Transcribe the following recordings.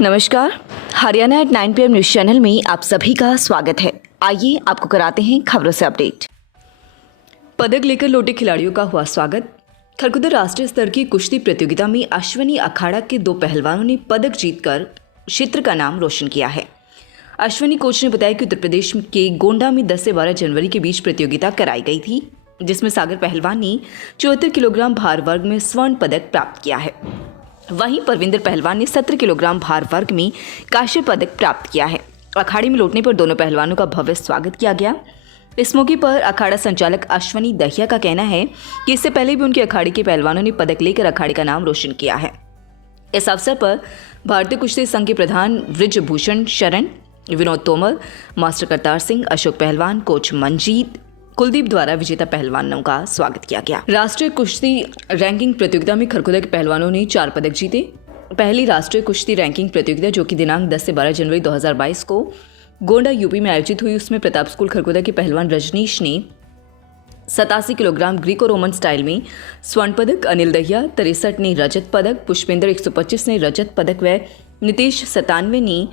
नमस्कार, Haryana at 9 PM news channel में आप सभी का स्वागत है। आइए आपको कराते हैं खबरों से अपडेट। पदक लेकर लौटे खिलाड़ियों का हुआ स्वागत। खरखुदा राष्ट्रीय स्तर की कुश्ती प्रतियोगिता में अश्विनी अखाड़ा के 2 पहलवानों ने पदक जीतकर क्षेत्र का नाम रोशन किया है। अश्विनी कोच ने बताया कि उत्तर प्रदेश के गोंडा में 10 से 12 जनवरी के बीच प्रतियोगिता कराई गई थी, जिसमें सागर पहलवान ने 74 किलोग्राम भार वर्ग में स्वर्ण पदक प्राप्त किया है। वहीं परविंदर पहलवान ने 17 किलोग्राम भार वर्ग में कांस्य पदक प्राप्त किया है। अखाड़े में लौटने पर दोनों पहलवानों का भव्य स्वागत किया गया। इस मौके पर अखाड़ा संचालक अश्विनी दहिया का कहना है कि इससे पहले भी उनके अखाड़े के पहलवानों ने पदक लेकर अखाड़े का नाम रोशन किया है। इस अवसर पर भारतीय कुश्ती संघ के प्रधान ब्रिजभूषण शरण, विनोद तोमर, मास्टर करतार सिंह, अशोक पहलवान, कोच मंजीत, कुलदीप द्वारा विजेता पहलवानों का स्वागत किया गया। राष्ट्रीय कुश्ती रैंकिंग प्रतियोगिता में खरखुदा के पहलवानों ने 4 पदक जीते। पहली राष्ट्रीय कुश्ती रैंकिंग प्रतियोगिता, जो कि दिनांक 10 से 12 जनवरी 2022 को गोंडा यूपी में आयोजित हुई, उसमें प्रताप स्कूल खरखुदा के पहलवान रजनीश ने 87 किलोग्राम ग्रीको रोमन स्टाइल में स्वर्ण पदक, अनिल दहिया 63 ने रजत पदक, पुष्पेंद्र 125 ने रजत पदक व नितेश 97 ने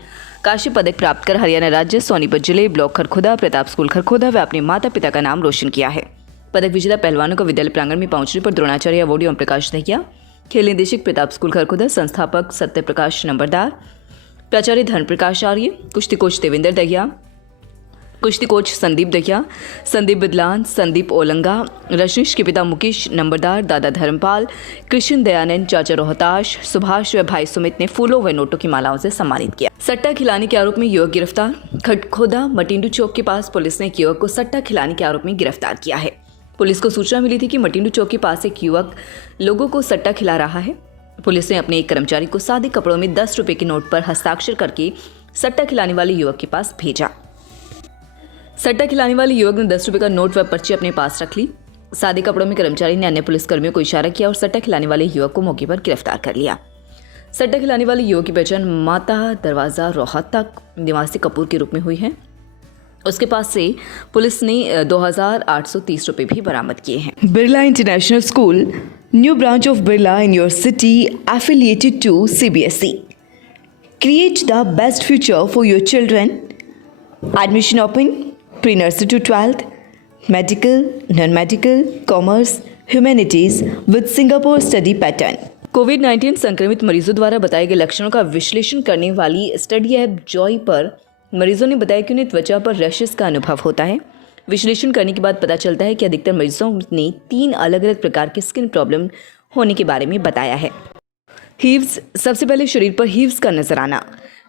कांस्य पदक प्राप्त कर हरियाणा राज्य, सोनीपत जिले, ब्लॉक खरखुदा, प्रताप स्कूल खरखुदा व अपने माता पिता का नाम रोशन किया है। पदक विजेता पहलवानों को विद्यालय प्रांगण में पहुंचने पर द्रोणाचार्य अवॉर्डी ओम प्रकाश दहिया, खेल निदेशक प्रताप स्कूल खरखुदा, संस्थापक सत्य प्रकाश नंबरदार, प्राचार्य धर्म प्रकाश आर्य, कुश्ती कोच देवेंद्र दहिया, कुश्ती कोच संदीप दहिया, संदीप बिदलान, संदीप ओलंगा, रजनीश के पिता मुकेश नंबरदार, दादा धर्मपाल, कृष्ण दयानंद, चाचा रोहताश, सुभाष व भाई सुमित ने फूलों व नोटों की मालाओं से सम्मानित किया। सट्टा खिलाने के आरोप में युवक गिरफ्तार। खरखुदा मटिंडू चौक के पास पुलिस ने एक युवक को सट्टा खिलाने के आरोप में गिरफ्तार किया है। पुलिस को सूचना मिली थी कि मटिंडू चौक के पास एक युवक लोगों को सट्टा खिला रहा है। पुलिस ने अपने एक कर्मचारी को सादे कपड़ों में 10 रुपए के नोट पर हस्ताक्षर करके सट्टा खिलाने वाले युवक के पास भेजा। सट्टा खिलाने वाले युवक ने 10 रुपए का नोट व पर्ची अपने पास रख ली। सादे कपड़ों में कर्मचारी ने अन्य पुलिसकर्मियों को इशारा किया और सट्टा खिलाने वाले युवक को मौके पर गिरफ्तार कर लिया। सट्टा खिलाने वाले युवक की पहचान माता दरवाजा रोहतक निवासी कपूर के रूप में हुई है। उसके पास से पुलिस ने 2830 रुपए भी बरामद किए हैं। Birla international school, new branch of Birla in your city, affiliated to CBSE. Create the best future for your children. Admission open. Pre-nursery to 12th, medical, non-medical, commerce, humanities with Singapore study pattern. कोविड-19 संक्रमित मरीजों द्वारा बताए गए लक्षणों का विश्लेषण करने वाली स्टडी ऐप जॉय पर मरीजों ने बताया कि उन्हें त्वचा पर रैशेस का अनुभव होता है। विश्लेषण करने के बाद पता चलता है कि अधिकतर मरीजों ने 3 अलग अलग प्रकार की स्किन प्रॉब्लम होने के बारे में बताया है। हीव्स, सबसे पहले शरीर पर हीव्स का नजर आना।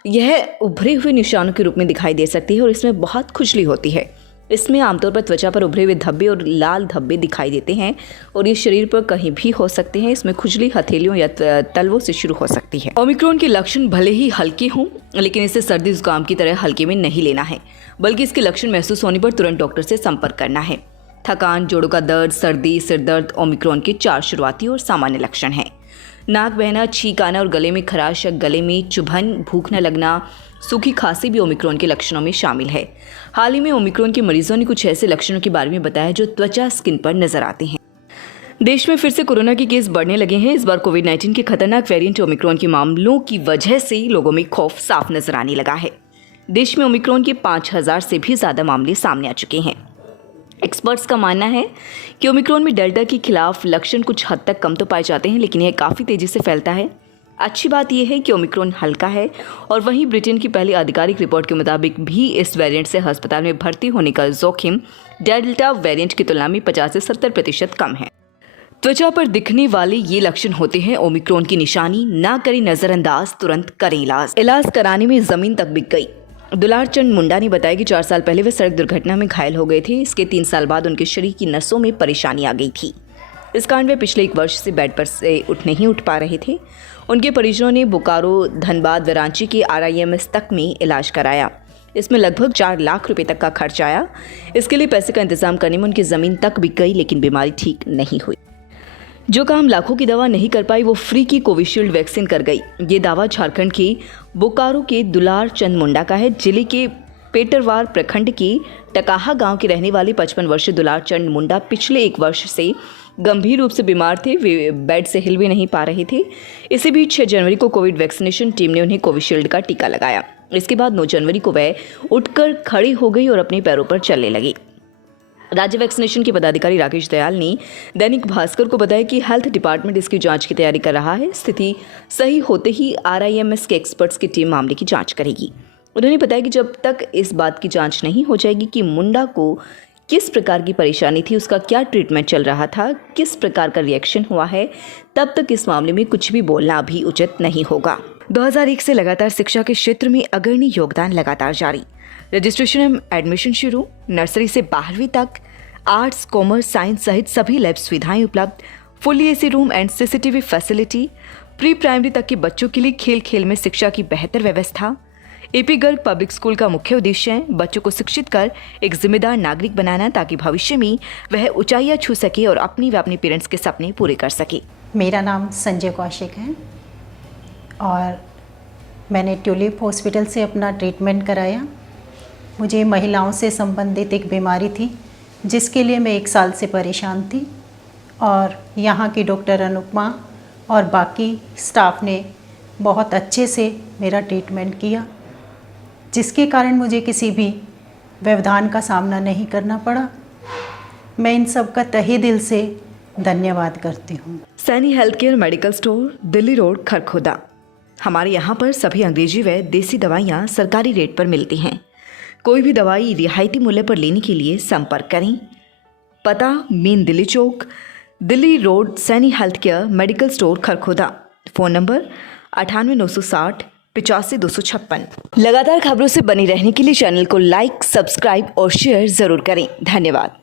यह उभरे हुए निशानों के रूप में दिखाई दे सकती है और इसमें बहुत खुजली होती है। इसमें आमतौर पर त्वचा पर उभरे हुए धब्बे और लाल धब्बे दिखाई देते हैं और ये शरीर पर कहीं भी हो सकते हैं। इसमें खुजली हथेलियों या तलवों से शुरू हो सकती है। ओमिक्रॉन के लक्षण भले ही हल्के हों, लेकिन इसे सर्दी जुकाम की तरह हल्के में नहीं लेना है, बल्कि इसके लक्षण महसूस होने पर तुरंत डॉक्टर से संपर्क करना है। थकान, जोड़ों का दर्द, सर्दी, सिरदर्द ओमिक्रॉन के 4 शुरुआती और सामान्य लक्षण हैं। नाक बहना, छींक आना और गले में खराश या गले में चुभन, भूख न लगना, सूखी खांसी भी ओमिक्रॉन के लक्षणों में शामिल है। हाल ही में ओमिक्रॉन के मरीजों ने कुछ ऐसे लक्षणों के बारे में बताया जो त्वचा स्किन पर नजर आते हैं। देश में फिर से कोरोना के केस बढ़ने लगे हैं। इस बार कोविड-19 के खतरनाक वेरिएंट ओमिक्रॉन के मामलों की वजह से लोगों में खौफ साफ नजर आने लगा है। देश में ओमिक्रॉन के 5000 से भी ज्यादा मामले सामने आ चुके हैं। एक्सपर्ट्स का मानना है कि ओमिक्रॉन में डेल्टा के खिलाफ लक्षण कुछ हद तक कम तो पाए जाते हैं, लेकिन यह काफ़ी तेज़ी से फैलता है। अच्छी बात यह है कि ओमिक्रॉन हल्का है और वहीं ब्रिटेन की पहली आधिकारिक रिपोर्ट के मुताबिक भी इस वेरिएंट से अस्पताल में भर्ती होने का जोखिम डेल्टा वेरिएंट की तुलना में 50 से 70% कम है। त्वचा पर दिखने वाले ये लक्षण होते हैं ओमिक्रॉन की निशानी। ना करें नजरअंदाज, तुरंत करें इलाज। इलाज कराने में जमीन तक बिक गई। दुलार चंद मुंडा ने बताया कि 4 साल पहले वे सड़क दुर्घटना में घायल हो गए थे। इसके 3 साल बाद उनके शरीर की नसों में परेशानी आ गई थी। इस कारण वे पिछले 1 वर्ष से बेड पर से नहीं उठ पा रहे थे। उनके परिजनों ने बोकारो, धनबाद व रांची के RIMS तक में इलाज कराया। इसमें लगभग 4 लाख रुपए तक का खर्च आया। इसके लिए पैसे का इंतजाम करने में उनकी ज़मीन तक बिक गई, लेकिन बीमारी ठीक नहीं हुई। जो काम लाखों की दवा नहीं कर पाई, वो फ्री की कोविशील्ड वैक्सीन कर गई। ये दावा झारखंड के बोकारो के दुलार चंद मुंडा का है। जिले के पेटरवार प्रखंड के टकाहा गांव के रहने वाले 55 वर्षीय दुलार चंद मुंडा पिछले 1 वर्ष से गंभीर रूप से बीमार थे, वे बेड से हिल भी नहीं पा रहे थे। इसी बीच 6 जनवरी को कोविड वैक्सीनेशन टीम ने उन्हें कोविशील्ड का टीका लगाया। इसके बाद 9 जनवरी को वह उठकर खड़ी हो गई और अपने पैरों पर चलने लगी। राज्य वैक्सीनेशन के पदाधिकारी राकेश दयाल ने दैनिक भास्कर को बताया कि हेल्थ डिपार्टमेंट इसकी जांच की तैयारी कर रहा है। स्थिति सही होते ही RIMS के एक्सपर्ट्स की टीम मामले की जांच करेगी। उन्होंने बताया कि जब तक इस बात की जांच नहीं हो जाएगी कि मुंडा को किस प्रकार की परेशानी थी, उसका क्या ट्रीटमेंट चल रहा था, किस प्रकार का रिएक्शन हुआ है, तब तक इस मामले में कुछ भी बोलना भी उचित नहीं होगा। 2001 से लगातार शिक्षा के क्षेत्र में अग्रणी योगदान लगातार जारी। रजिस्ट्रेशन एवं एडमिशन शुरू, नर्सरी से 12वीं तक, आर्ट्स, कॉमर्स, साइंस सहित सभी लैब सुविधाएं उपलब्ध, fully AC room and CCTV facility, pre primary तक के बच्चों के लिए खेल खेल में शिक्षा की बेहतर व्यवस्था। AP गर्ग पब्लिक स्कूल का मुख्य उद्देश्य है बच्चों को शिक्षित कर एक जिम्मेदार नागरिक बनाना, ताकि भविष्य में वह ऊंचाइयां छू सके और अपनी व अपने पेरेंट्स के सपने पूरे कर सके। मेरा नाम संजय कौशिक है और मैंने ट्यूलिप हॉस्पिटल से अपना ट्रीटमेंट कराया। मुझे महिलाओं से संबंधित एक बीमारी थी जिसके लिए मैं 1 साल से परेशान थी और यहाँ की डॉक्टर अनुपमा और बाकी स्टाफ ने बहुत अच्छे से मेरा ट्रीटमेंट किया, जिसके कारण मुझे किसी भी व्यवधान का सामना नहीं करना पड़ा। मैं इन सब का तहे दिल से धन्यवाद करती हूँ। Saini health care medical store, Delhi road, Kharkhoda. हमारे यहाँ पर सभी अंग्रेजी व देसी दवाइयाँ सरकारी रेट पर मिलती हैं। कोई भी दवाई रियायती मूल्य पर लेने के लिए संपर्क करें। पता main Delhi Chowk, Delhi road, Saini health care medical store, Kharkhoda. Phone number 98 960 85 256। लगातार खबरों से बनी रहने के लिए चैनल को लाइक, सब्सक्राइब और शेयर जरूर करें। धन्यवाद।